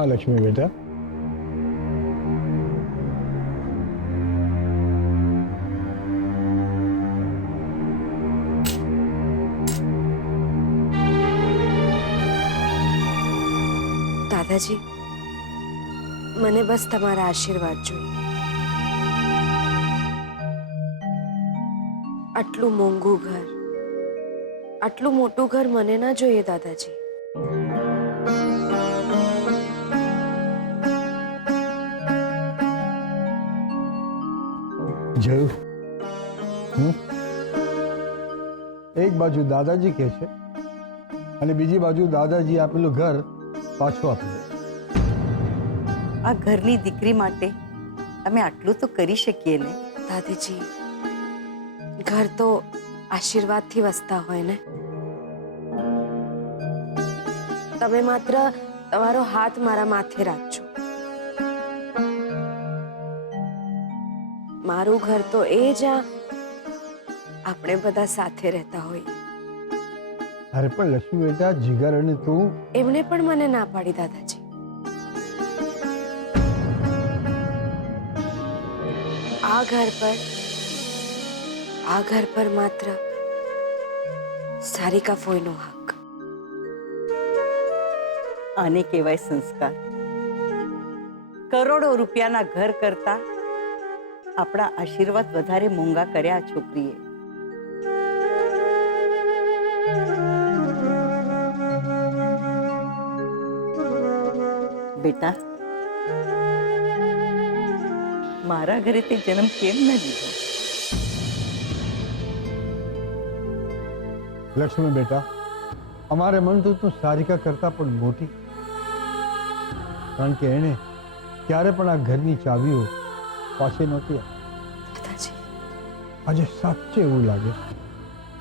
हाँ लक्ष्मी बेटा, દાદાજી, મને બસ તમારા આશીર્વાદ જોઈએ. આટલું મોંઘું ઘર, આટલું મોટું ઘર મને ના જોઈએ દાદાજી. જરૂર. એક બાજુ દાદાજી કહે છે અને બીજી બાજુ દાદાજી આપેલું ઘર પાછું આપ્યું. આ ઘરની દીકરી માટે અમે આટલું તો કરી શકીએ ને. દાદીજી, ઘર તો આશીર્વાદથી વસતા હોય ને. તમે માત્ર તમારો હાથ મારા માથે રાખજો. મારું ઘર તો એ જ્યાં આપણે બધા સાથે રહેતા હોઈએ. અરે પણ લક્ષ્મી બેટા, જીગર અને તું. એમણે પણ મને ના પાડી દાદાજી. આ ઘર પર માત્ર સારિકા ફોઈનો હક. આને કહેવાય સંસ્કાર. કરોડો રૂપિયાના ઘર કરતા આપણા આશીર્વાદ વધારે મોંઘા કર્યા છોકરીએ. બેટા, મારા ઘરે તે જન્મ કેમ ન લીધો? લક્ષ્મી બેટા, અમારે મન તો તું સારિકા કરતા પણ મોટી, કારણ કે એને ક્યારે પણ આ ઘરની ચાવીઓ પાછી નહોતી. દાદાજી, આજે સાચે એવું લાગે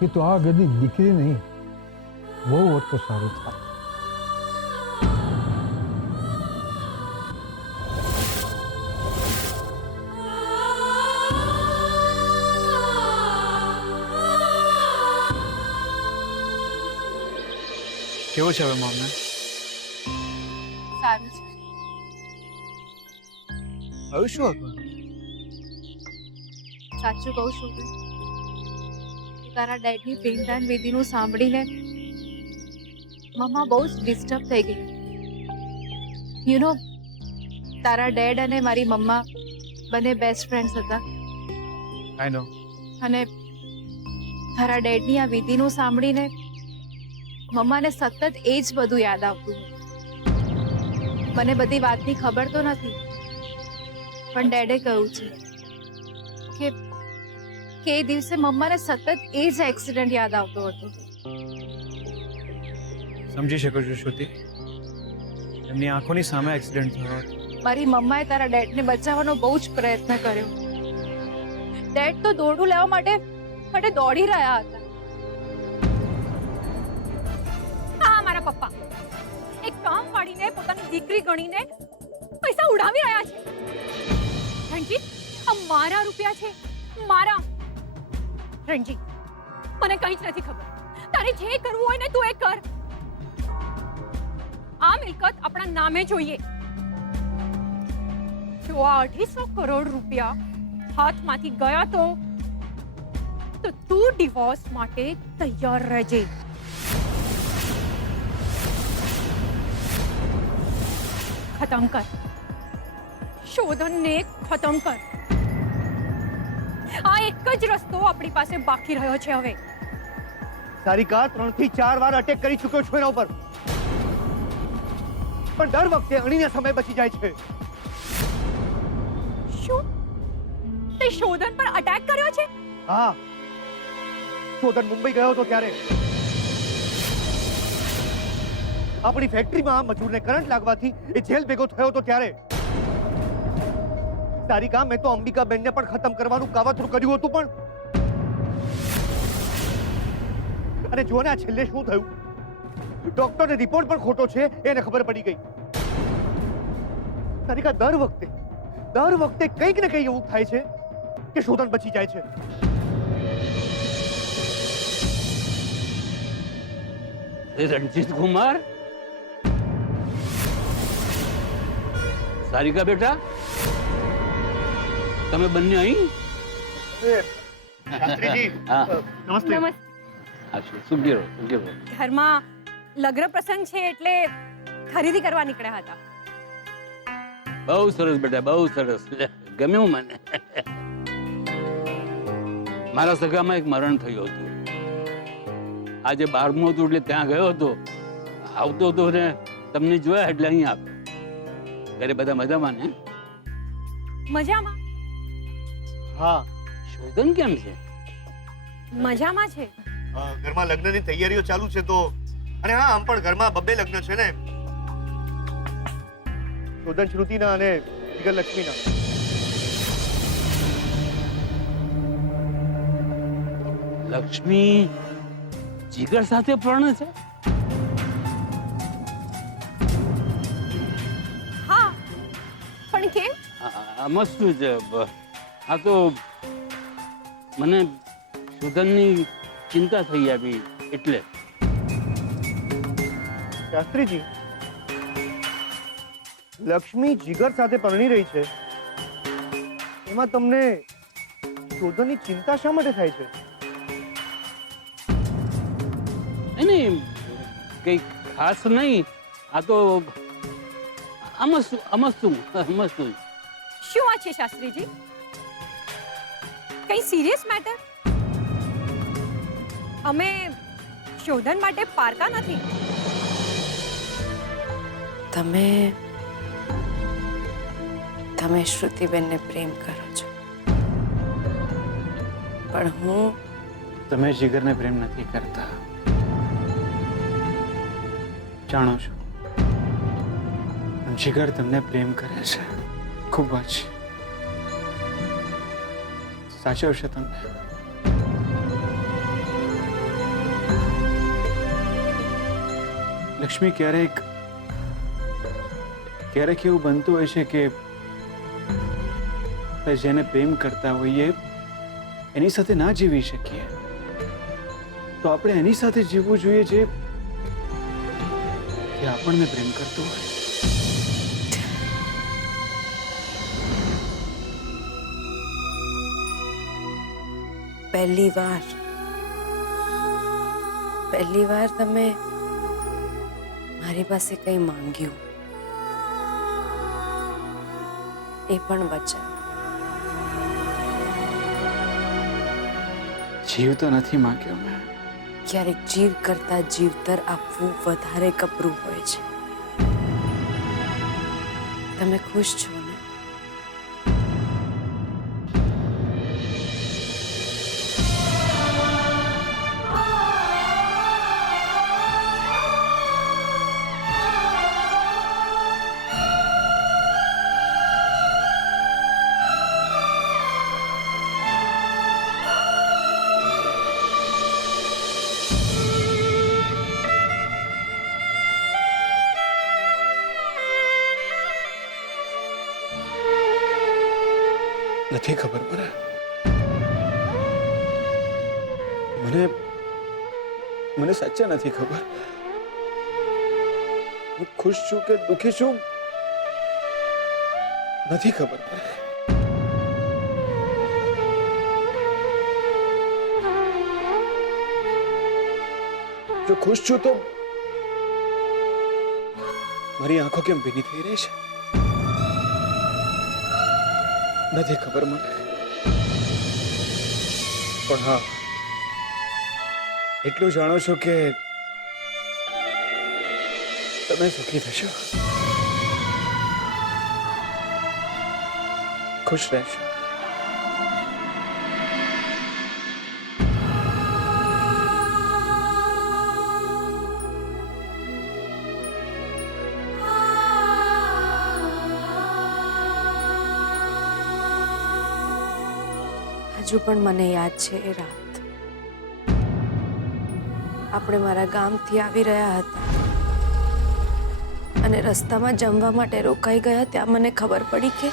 કે તું આ ઘરની દીકરી નહીં, બહુ હોત તો સારું થાય. કેવું છે હવે મમ્મી? સારું છે. હવે શું હતું? સાચું કહું છું કે તારા ડેડની પિંડદાન વિધિનું સાંભળીને મમ્મા બહુ જ ડિસ્ટર્બ થઈ ગઈ. યુ નો, તારા ડેડ અને મારી મમ્મા બંને બેસ્ટ ફ્રેન્ડ્સ હતા. આઈ નો. અને તારા ડેડની આ વિધિનું સાંભળીને મમ્માને સતત એ જ બધું યાદ આવતું. મને બધી વાતની ખબર તો નથી, પણ ડેડે કહ્યું છે કે એ દિવસે મમ્માને સતત એ જ એક્સિડન્ટ યાદ આવતો હતો. સમજી શકું છું શ્રુતિ, એમની આંખોની સામે એક્સિડન્ટ થયો હતો. મારી મમ્માએ તારા ડેડને બચાવવાનો બહુ જ પ્રયત્ન કર્યો. ડેડ તો દોરડું લેવા માટે દોડી રહ્યા હતા. આ મારા પપ્પા એક કામ પાડીને પોતાની દીકરી ગણીને પૈસા ઉડાવી રહ્યા છે. રણજીત, આ મારા રૂપિયા છે, મારા. રણજીત, મને કંઈ જ નથી ખબર. તારે જે કરવું હોય ને તું એ કર. આ મિલકત આપણા નામે જોઈએ. જો આ 250 કરોડ રૂપિયા હાથમાંથી ગયા તો તું ડિવોર્સ માટે તૈયાર રહેજે. ખતમ કર. શોધનને ખતમ કર. આ એક જ રસ્તો આપણી પાસે બાકી રહ્યો છે હવે. સારિકા 3 થી 4 વાર અટેક કરી ચૂક્યો છું એના ઉપર, પણ દર વખતે અણીને સમય બચી જાય છે. શું તે શોધન પર અટેક કર્યો છે? હા, શોધન મુંબઈ ગયો હતો ત્યારે આપણી ફેક્ટરીમાં મજૂરને કરંટ લાગવાથી એ જેલ ભેગો થયો હતો ત્યારે. સારિકા, મેં તો અંબિકાબેનને પણ ખતમ કરવાનું કાવતરું કર્યું હતું, પણ અને જો ને આ છેલ્લે શું થયું, ડોક્ટરને રિપોર્ટ પણ ખોટો છે એને ખબર પડી ગઈ. સારિકા, દર વખતે કંઈક ને કંઈક એવું થાય છે કે શોધન બચી જાય છે. રણજીત કુમાર, સારિકા બેટા, તમે બંને અહીં? શાસ્ત્રીજી હા. નમસ્તે. હા, સુખી રહો, સુખી રહો. ઘરમાં લગ્ન પ્રસંગ છે એટલે ખરીદી કરવા નીકળ્યા હતા. બહુ સરસ બેટા, બહુ સરસ. ગમ્યું મને. મારા સગામાં એક મરણ થયું હતું. આજે 12મું હતું એટલે ત્યાં ગયો હતો. આવતો હતો ને તમને જોયા એટલે અહીં આવ્યો. ઘરે બધા મજામાં ને? મજામાં? હા, શોધન કેમ છે? મજામાં છે. ઘરમાં લગ્નની તૈયારીઓ ચાલુ છે તો, અને હા આમ પણ ઘરમાં બબ્બે લગ્ન છે ને, શોધન શ્રુતિના અને જીગર લક્ષ્મીના. લક્ષ્મી જીગર સાથે પરણે છે? હા, પણ કેમ? આમાં શું છે? આ તો મને શોધનની ચિંતા થઈ આવી એટલે. શાસ્ત્રીજી, લક્ષ્મી જીગર સાથે પરણી રહી છે, એમાં તમને શોધનની ચિંતા શા માટે થાય છે? નહીં, કઈ ખાસ નહીં. આ તો આમાં શું શું વાત છે શાસ્ત્રીજી? કઈ સિરિયસ મેટર? અમે શોધન માટે પારકા નથી. તમે શ્રુતિબેનને પ્રેમ કરો છો, પણ હું તમે જીગરને પ્રેમ નથી કરતા, જાણો છો. જીગર તમને પ્રેમ કરે છે, ખૂબ જ. સાચવશે તમને. લક્ષ્મી, ક્યારેક એવું બનતું હોય છે કે આપણે જેને પ્રેમ કરતા હોઈએ એની સાથે ના જીવી શકીએ, તો આપણે એની સાથે જીવવું જોઈએ જે આપણને પ્રેમ કરતો હોય. પહેલી વાર તમે મારી પાસે કંઈ માંગ્યું, એ પણ વચન. જીવ તો નથી માંગ્યો મેં. ક્યારેક જીવ કરતા જીવતર આપવું વધારે કપરું હોય છે. તમે ખુશ છો ને? નથી ખબર મને સાચા નથી ખબર. હું ખુશ છું કે દુખી છું નથી ખબર. જો ખુશ છું તો મારી આંખો કેમ ભીની થઈ રહી છે નથી ખબર મને. પણ હા, એટલું જાણો છો કે તમે સુખી થશો, ખુશ રહેશો. હજુ પણ મને યાદ છે એ રાત. આપણે મારા ગામથી આવી રહ્યા હતા અને રસ્તામાં જમવા માટે રોકાઈ ગયા. ત્યાં મને ખબર પડી કે